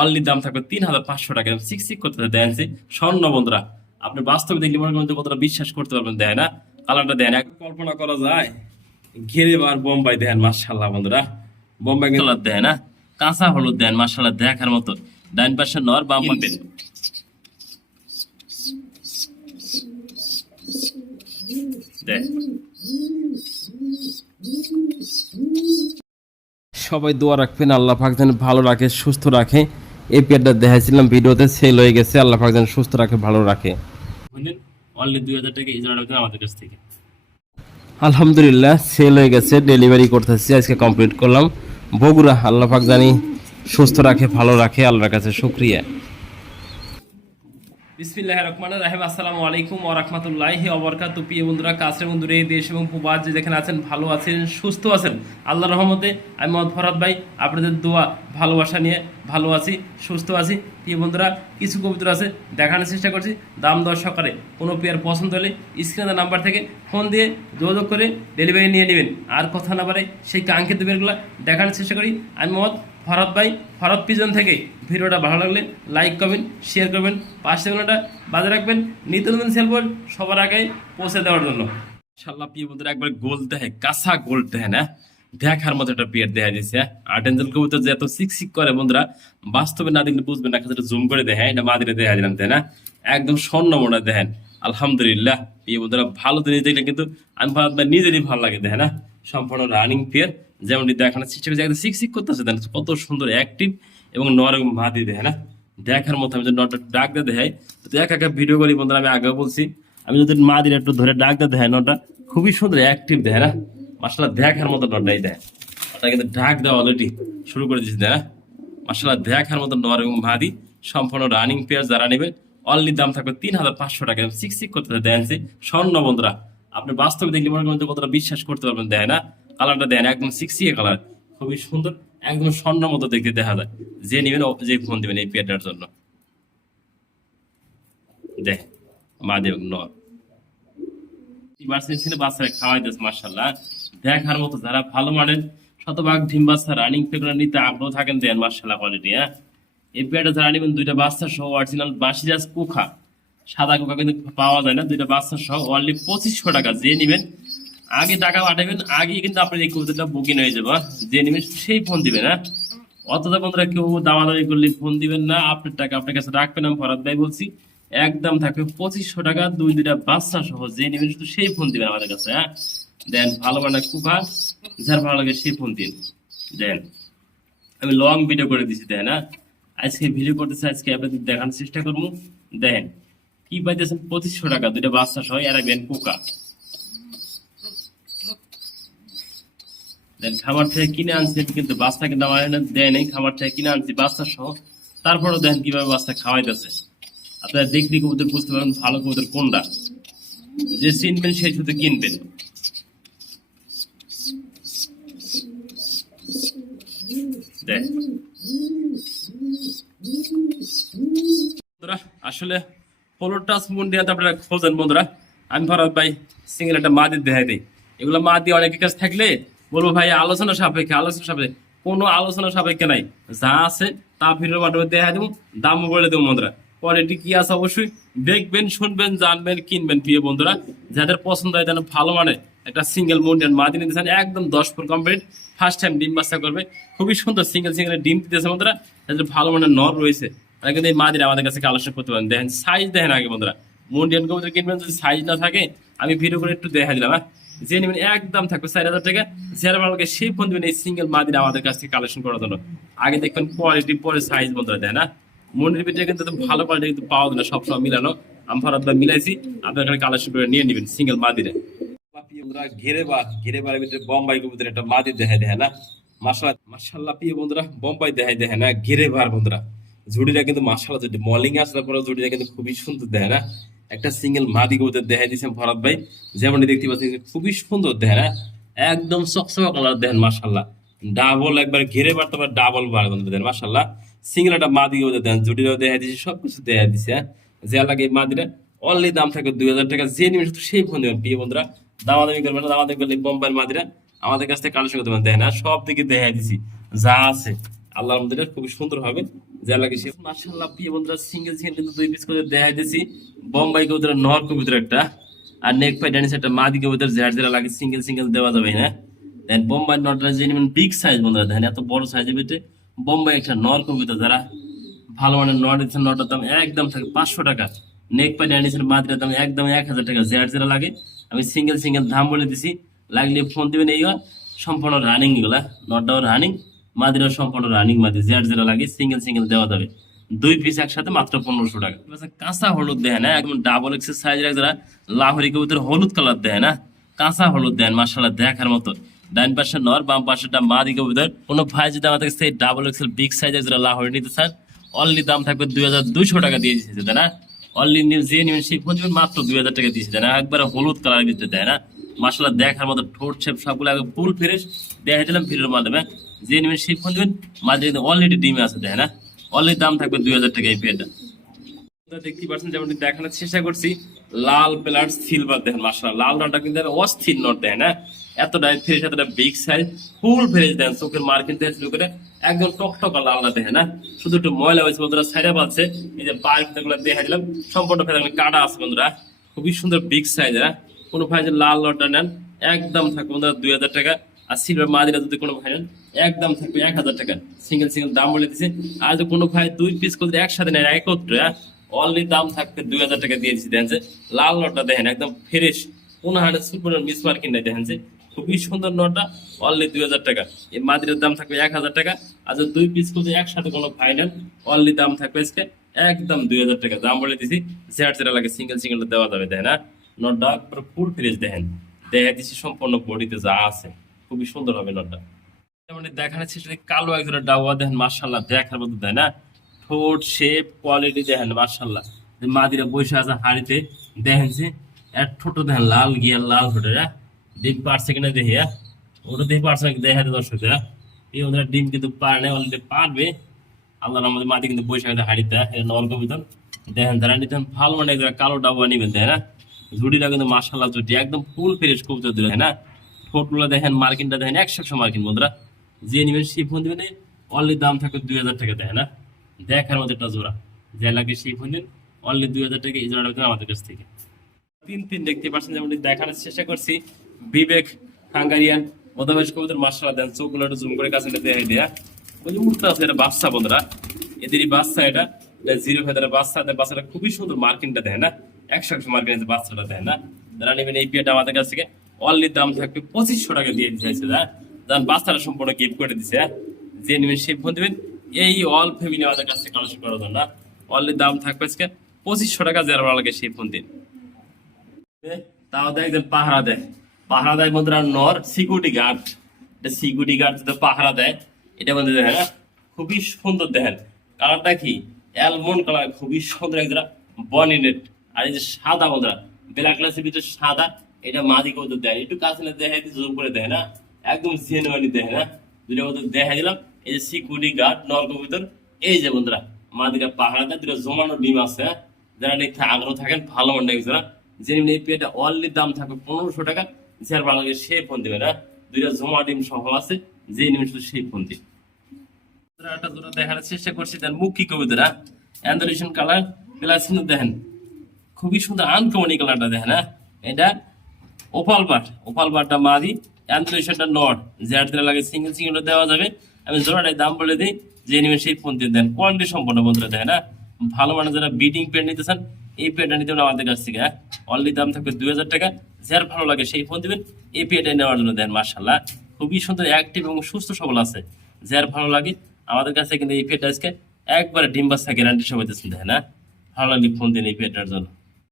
Only দাম থাকবে 3,500 টাকা। সিক করতে দেখেন স্বর্ণ বন্ধুরা, আপনি বাস্তবে দেখলে মনে করেন যে কতটা বিশ্বাস করতে পারবেন। দেখেন না কালারটা, দেখেন এক কল্পনা করা যায়। ঘিরে আর বোম্বাই দেখেন মাশাআল্লাহ বন্ধুরা, বোম্বাই কালার দেখেন না, কাঁচা হলুদ দেখেন মাশাআল্লাহ দেখার মতো। ডাইন পাশে নর, বাম পাশে দেখ। সবাই দোয়া রাখবেন, আল্লাহ পাক যেন ভালো রাখে, সুস্থ রাখে। এই পেয়ারটা দেখাইছিলাম ভিডিওতে, সেল হয়ে গেছে। আল্লাহ পাক যেন সুস্থ রাখে, ভালো রাখে। অনলি 2,000 টাকা এই জোড়াটা আমাদের কাছ থেকে। আলহামদুলিল্লাহ সেল হয়ে গেছে, ডেলিভারি করতেছি, আজকে কমপ্লিট করলাম। বগুড়া, আল্লাহ পাক জানি সুস্থ রাখে, ভালো রাখে, আল্লাহর কাছে শুকরিয়া। বিসমিল্লাহির রহমানির রহিম। আসসালামু আলাইকুম ওয়া রাহমাতুল্লাহি ওয়া বারাকাতুহু। প্রিয় বন্ধুরা, কাছের বন্ধুরা, এই দেশ এবং প্রবাস যে যেখানে আছেন, ভালো আছেন, সুস্থ আছেন, আল্লাহর রহমতে। আমি মোহাম্মদ ফরহাদ ভাই, আপনাদের দোয়া ভালোবাসা নিয়ে ভালো আছি, সুস্থ আছি। প্রিয় বন্ধুরা, কিছু কবুতর আছে দেখানোর চেষ্টা করছি, দাম দর সকালে। কোনো পেয়ার পছন্দ হলে স্ক্রিনের নাম্বার থেকে ফোন দিয়ে যোগাযোগ করে ডেলিভারি নিয়ে নেবেন। আর কথা না বাড়ে সেই কাঙ্ক্ষিত পেয়ারগুলো দেখানোর চেষ্টা করি। আমি মোহাম্মদ ফরহাদ ভাই, ফরহাদ পিজন থেকে। ভিডিওটা ভালো লাগলে লাইক করবেন, শেয়ার করবেন, পাশে ঘন্টা বাজে রাখবেন, নিত্য নতুন সেলফোন সবার আগে পৌঁছে দেওয়ার জন্য। ইনশাআল্লাহ প্রিয় বন্ধুরা, একবার গোল দেখে, কাঁচা গোল দেখে না, দেখার মতো একটা পেয়ার দেখা দিচ্ছে। আর্ট এঞ্জেল কবুতর যে এত সিক করে বন্ধুরা, বাস্তবে না দেখলে বুঝবেন না। কাছে জুম করে দেখেন, এটা মাদিরে দেখা দিলাম, তাই না? একদম স্বর্ণ মোড়া দেখেন। আলহামদুলিল্লাহ প্রিয় বন্ধুরা, ভালো জিনিস দেখলে কিন্তু আমি নিজেরই ভালো লাগে, দেখেন না? সম্পূর্ণ রানিং পেয়ার, যেমনটি দেখানোর চেষ্টা করছি। একদম সিক করতেছে, দেখেন কত সুন্দর অ্যাক্টিভ এবং নরম মাদি, দেখেন না? দেখার মতো। আমি যদি নটটা ডাক দিয়ে দেখাই, তো একা একা ভিডিও করি বন্ধুরা, আমি আগেও বলছি। আমি যদি মাদির একটু ধরে ডাক দিয়ে দেখাই, নটটা খুবই সুন্দর অ্যাক্টিভ, দেখেন না? মাশাআল্লাহ দেখার মতো নটটাই দেয়। ওটা কিন্তু ডাক দেওয়া অলরেডি শুরু করে দিয়েছি, তাই না? মাশাআল্লাহ দেখার মতো নর এবং মাদি, সম্পূর্ণ রানিং পেয়ার। যারা নেবেন অনলি দাম থাকবে 3,500 টাকা। সিক করতে দেন স্বর্ণ বন্ধুরা, আপনি বাস্তবে দেখলে মনে করেন যে কতটা বিশ্বাস করতে পারবেন। দেখেন না কালারটা, দেখেন একদম সিক্সিয়ে কালার, খুবই সুন্দর, একদম স্বর্ণ মতো দেখতে দেখা যায়। যে নেবেন যে ফোন দিবেন এই পেয়ারটার জন্য। দেখ মাদি এবং নর বাচ্চারা খাওয়াইতেছে মাশাআল্লাহ দেখার মতো। যারা ভালো মানের শতভাগ ডিম বাচ্চা রানিং পেয়ারটা নিতে আগ্রহ থাকেন, দেন মাশাআল্লাহ কোয়ালিটি। হ্যাঁ, এই পেয়ারটা যারা নেবেন, দুইটা বাচ্চা সহ অরিজিনাল বাসিরাজ কোখা, সাদা কোকা কিন্তু পাওয়া যায় না। দুইটা বাচ্চা সহ অনলি 2,500 টাকা। যে নেবেন আগে টাকা পাঠাবেন, আগে কিন্তু আপনার এই কবুতরটা বুকিং হয়ে যাবে। যে নেবেন সেই ফোন দিবেন। হ্যাঁ, অতটা বন্ধুরা কেউ দামাদামি করলে ফোন দিবেন না, আপনার টাকা আপনার কাছে রাখবেন। আমি ফরহাদ ভাই বলছি, একদম থাকবে 2,500 টাকা, দুইটা বাচ্চা সহ। যে নেবেন শুধু সেই ফোন দিবেন আমাদের কাছে। হ্যাঁ, দেন ভালো মানের কুপা, যার ভালো লাগে সেই ফোন দিন। দেন আমি লং ভিডিও করে দিচ্ছি, দেন হ্যাঁ, আজকে ভিডিও করতেছে, আজকে আপনাদের দেখানোর চেষ্টা করবো। দেখেন কি পাইতেছেন, 2,500 টাকা, দুইটা বাচ্চা সহ, এরা বেন পোকা। দেন খাবার থেকে কিনে আনছি কিন্তু বাচ্চা কিন্তু আমার এখানে দেয় নেই, খাবার থেকে কিনে আনছি বাচ্চা সহ। তারপরেও দেখেন কিভাবে বাচ্চা খাওয়াইতেছে। আপনারা দেখলে কবুতর বুঝতে পারবেন ভালো কবুতর কোনটা। যে চিনবেন সেই শুধু কিনবেন। দেখ বন্ধুরা, আসলে পোলো টাচ মুন্ডিয়াতে আপনারা খোঁজেন বন্ধুরা, আমি ফরহাদ ভাই সিঙ্গেল একটা মাদি দেখাই দিই। এগুলো মাদি অনেকের কাছে থাকলে বলবো ভাই আলোচনা সাপেক্ষে, আলোচনা সাপেক্ষে। কোনো আলোচনা সাপেক্ষে নাই, যা আছে তা ভিডিওর মাধ্যমে দেখাই দেবো, দামও বলে দেবো বন্ধুরা। কোয়ালিটি কি আছে অবশ্যই দেখবেন, শুনবেন, জানবেন, কিনবেন। প্রিয় বন্ধুরা, যাদের পছন্দ হয় যেন ভালো মানে একটা সিঙ্গেল মুন্ডিয়ান মাদি নিতে চান, একদম 10 ফুট কমপ্লিট, ফার্স্ট টাইম ডিম বাচ্চা করবে, খুবই সুন্দর সিঙ্গেল ডিম দিতেছে বন্ধুরা। যাদের ভালো মানের নর রয়েছে তারা কিন্তু এই মাদিরা আমাদের কাছে কালেকশন করতে পারেন। দেখেন সাইজ দেখেন আগে বন্ধুরা, মুন্ডিয়ান কবুতর কিনবেন, যদি সাইজ না থাকে আমি ভিডিও করে একটু দেখা দিলাম। হ্যাঁ, যে নেবেন একদম থাকবে 4,000 টাকা। যারা ভালো লাগে সেই ফোন দিবেন এই সিঙ্গেল মাদিরা আমাদের কাছ থেকে কালেকশন করার জন্য। আগে দেখবেন কোয়ালিটি, পরে সাইজ বন্ধুরা, দেয় না? মন্ডির ভিতরে কিন্তু ভালো কোয়ালিটি কিন্তু পাওয়া যায় না সবসময় মিলানো। আমি ফরহাদ ভাই মিলাইছি, আপনার কাছে কালেকশন করে নিয়ে নেবেন সিঙ্গেল মাদিরা। ঘিরে বারের ভিতরে বোম্বাই কবুতর একটা মাদি দেখাই, দেখে না? মাশাআল্লাহ প্রিয় বন্ধুরা, বোম্বাই দেখাই, দেখে না? ঘিরে বার বন্ধুরা, জুড়িটা কিন্তু মাশাআল্লাহ, যদি মলিং আসার পরে জুড়িটা কিন্তু খুবই সুন্দর, দেখে না? একটা সিঙ্গেল মাদি কবুতর দেখাই দিয়েছেন ফরহাদ ভাই, যেমনটি দেখতে পাচ্ছেন খুবই সুন্দর, দেখে না? একদম চকচকা কালার, দেখেন মাশাআল্লাহ। ডাবল একবার ঘিরে বার, তোমার ডাবল বার বন্ধু, দেখেন মাশাআল্লাহ। সিঙ্গেল একটা মাদি কবুতর দেন, জুড়িটাও দেখাই দিয়েছি, সবকিছু দেখাই দিচ্ছে। হ্যাঁ, যে লাগে এই মাদিরা অনলি দাম থাকে 2,000 টাকা। যে নিবেন শুধু সেই ফোন দেবেন। প্রিয় বন্ধুরা, দামাদামি করবেন না, দামাদামি করলে বোম্বাইয়ের মাদিরা আমাদের কাছ থেকে কালেকশন করতে পারেন। দেখেন না, সব দিকে দেখাই দিছি যা আছে, আল্লাহর মধ্যে খুবই সুন্দর হবে। যা লাগে সে মাশাআল্লাহ প্রিয় বন্ধুরা সিঙ্গেল সিঙ্গেল কিন্তু দুই পিস করে দেখাই দিছি। বোম্বাই কবুতর নর কবুতর একটা আর নেক পাই ডানিস একটা মাদি কবুতর যার যারা লাগে সিঙ্গেল সিঙ্গেল দেওয়া যাবে না। দেন বোম্বাই নটটা জেনুইন বিগ সাইজ বন্ধুরা দেখেন এত বড় সাইজের ভিতরে বোম্বাই একটা নর কবুতর যারা ভালো মানের নর দিচ্ছেন নটার দাম একদম থাকে 500 টাকা। নেক পাই ডানিসের মাদিটার দাম একদম 1000 টাকা। যার যারা লাগে আমি সিঙ্গেল সিঙ্গেল দাম বলে দিছি, লাগলে ফোন দিবেন। এই সম্পূর্ণ রানিং এগুলা, নটটাও রানিং মাদিরাও সম্পূর্ণ রানিং মাদি। যার যারা লাগে সিঙ্গেল সিঙ্গেল দেওয়া যাবে। দুই পিস একসাথে মাত্র 1500 টাকা। কাঁচা হলুদ দেয় না একদম ডাবল এক্সেল সাইজের যারা লাহোরি কবুতর হলুদ কালার দেয় না, কাঁচা হলুদ দেন মাশাআল্লাহ দেখার মতো। ডান পাশে নর বাম পাশেটা মাদি কবুতর। কোনো ভাই যদি আমাদের কাছে ডাবল এক্সেল বিগ সাইজের যারা লাহোরি নিতে চান অনলি দাম থাকবে 2200 টাকা দিয়ে দিচ্ছে তাই না। অনলি নিউ যে নিবেন সেই ফোন মাত্র 2000 টাকা দিচ্ছে তাই না। একবারে হলুদ কালারের ভিতরে দেয় না মাশাআল্লাহ দেখার মতো। ঠোঁট শেপ সবগুলো আগে ফুল ফ্রেশ দেখাই দিলাম ভিডিওর মাধ্যমে। যে নিবেন সেই ফোন দিবেন মাঝে অলরেডি ডিমে আছে দেয় না। অলরেডি দাম থাকবে 2000 টাকা এই পেটা। দেখতে পাচ্ছেন যেমন দেখানোর চেষ্টা করছি লাল প্লাস সিলভার দেখেন মাশাআল্লাহ। লাল নটটা কিন্তু অস্থির নট দেয় না, এতটাই ফ্রেশ এতটা বিগ সাইজ ফুল ফ্রেশ দেন। চোখের মার্কিন থেকে শুরু করে একদম টকটকা লালটা দেখে না, শুধু একটু ময়লা হয়েছে বন্ধুরা সাইডে পাচ্ছে। এই যে পায়ের গুলো দেখা দিলাম সম্পূর্ণ ফেলে কাটা আছে বন্ধুরা, খুবই সুন্দর বিগ সাইজ। কোনো ভাই যে লাল নটটা নেন একদম থাকবে বন্ধুরা 2000 টাকা। আর সিলভার মাদিরা যদি কোনো ভাই নেন একদম থাকবে 1000 টাকা। সিঙ্গেল সিঙ্গেল দাম বলে দিচ্ছে। আর যদি কোনো ভাই দুই পিস করে একসাথে নেয় একত্রে অনলি দাম থাকবে 2000 টাকা দিয়ে দিচ্ছি। দেখেন যে লাল নটটা দেখেন একদম ফ্রেশ, কোনো হাটে সুপার মিস মার্কিং নাই। দেখেন যে খুবই সুন্দর নটটা অনলি 2000 টাকা। এই মাদিরের দাম থাকবে 1000 টাকা। আর যদি দুই পিস করে একসাথে কোনো ফাইনাল অনলি দাম থাকবে আজকে একদম 2000 টাকা। দাম বলে দিছি, যেটা যেটা লাগে সিঙ্গেল সিঙ্গেল দেওয়া যাবে। দেখেন না নটটা পুরো ফুল ফ্রেশ দেখেন, দেখা দিচ্ছি সম্পূর্ণ বডিতে যা আছে খুবই সুন্দর হবে নটটা। যেমন দেখানো শেষে কালো একজোড়া ডাওয়া দেখেন মাশাআল্লাহ দেখার মতো দেয় না। ঠোঁট শেপ কোয়ালিটি দেখেন মাশাআল্লাহ। মাদিরা বসে আছে হাড়িতে দেখেন যে এক ঠোঁট দেখেন লাল গিয়া লাল ঠোঁটে ডিম পারছে কিনা দেখে ওটা দিয়ে পারছে নাকি দেখা দর্শকরা। এই ওদের ডিম কিন্তু পারে না, অলরেডি পারবে আল্লাহ আমাদের মাটি কিন্তু বসে আছে হাড়িতে নল কবিতর দেখেন। যারা নিতেন ভালো মানে যারা কালো ডাবা নিবেন তাই না। ঝুড়িটা কিন্তু মাশাআল্লাহ জুটি একদম ফুল ফ্রেশ কবিতর দিল না। ঠোঁটগুলো দেখেন মার্কিনটা দেখেন 100 মার্কিন বন্ধুরা। যে নিবেন সেই ফোন দিবেন অনলি দাম থাকবে 2000 টাকা দেয় না। দেখার মধ্যে একটা জোড়া যে লাগে সেই ফোন দিন অনলি 2000 টাকা। এই জোড়াটা আমাদের কাছ থেকে তিন দেখতে পাচ্ছেন যেমন দেখানোর চেষ্টা করছি। বিবেক হাঙ্গারিয়ান মধ্যবেশ কবুতর মাশাআল্লাহ দেন চোখগুলো একটু জুম করে কাছে দেখাই দেয়া ওই যে উঠতে আছে এটা বাচ্চা বন্ধুরা, এদেরই বাচ্চা। এটা জিরো ফেদারের বাচ্চা। বাচ্চাটা খুবই সুন্দর মার্কিনটা দেয় না 100 মার্কিন বাচ্চাটা দেয় না। যারা নেবেন এই পেটা আমাদের কাছ থেকে অনলি দাম থাকবে 2500 টাকা দিয়ে দিয়েছে। যান বাচ্চাটা সম্পূর্ণ গিফট করে দিছে। যে নেবেন সেই ফোন দিবেন এই অল ফ্যামিলি আমাদের কাছ থেকে কালেকশন করার জন্য অনলি দাম থাকবে আজকে 2500 টাকা। যারা ভালো লাগে সেই ফোন দিন। তাও দেখবেন পাহারা দেয়, পাহারা দেয় বন্ধুরা নর সিকিউরিটি গার্ড। এটা সিকিউরিটি গার্ড যদি পাহারা দেয় এটা বন্ধু দেখেন খুবই সুন্দর দেখেন। কালারটা কি অ্যালমন্ড কালার, খুবই সুন্দর একজোড়া বনি নেট। আর এই যে সাদা বন্ধুরা ব্ল্যাক গ্লাসের ভিতরে সাদা, এটা মাদি কবুতর দেয় একটু কাছে না দেখাই জোর করে দেয় না একদম জেনুইনলি দেয় না। দুটো কবুতর দেখাই দিলাম। এই যে সিকিউরিটি গার্ড নর কবুতর। এই যে বন্ধুরা মাদিরা পাহারা দেয়, দুটো জমানো ডিম আছে। যারা নিতে আগ্রহ থাকেন ভালো মন্ডা একজোড়া যে এই পেটা অনলি দাম থাকবে 1500 টাকা। যার ভালো লাগে সেই ফোন দিবে না, দুইটা জমা ডিম সহ আছে। যে নিবেন শুধু সেই ফোন দিন। একটা জোড়া দেখার চেষ্টা করছি তার মুখী কবিতা অ্যান্ডালিশন কালার প্লাস কিন্তু দেখেন খুবই সুন্দর আনকমনি কালারটা দেখেন। এটা ওপাল বাট, ওপাল বাটটা মাদি অ্যান্ডালিশনটা নট। যার দিলে লাগে সিঙ্গেল সিঙ্গেল দেওয়া যাবে। আমি জোড়াটাই দাম বলে দিই, যে নিবেন সেই ফোন দিয়ে দেন। কোয়ালিটি সম্পন্ন বন্ধুরা দেখেন ভালো মানে যারা বিডিং পেন্ট নিতে চান এই পেটা নিতে হবে আমাদের কাছ থেকে। অনলি দাম থাকবে 2000 টাকা। যার ভালো লাগে সেই ফোন দিবেন এই পেটা নেওয়ার জন্য দেন। মাশাআল্লাহ খুবই সুন্দর অ্যাক্টিভ এবং সুস্থ সবল আছে। যার ভালো লাগে আমাদের কাছে কিন্তু এই পেটা আজকে একবারে ডিম বাচ্চা গ্যারান্টি সবাই দিচ্ছেন দেখেন। ভালো লাগলে ফোন দিন এই পেটার জন্য।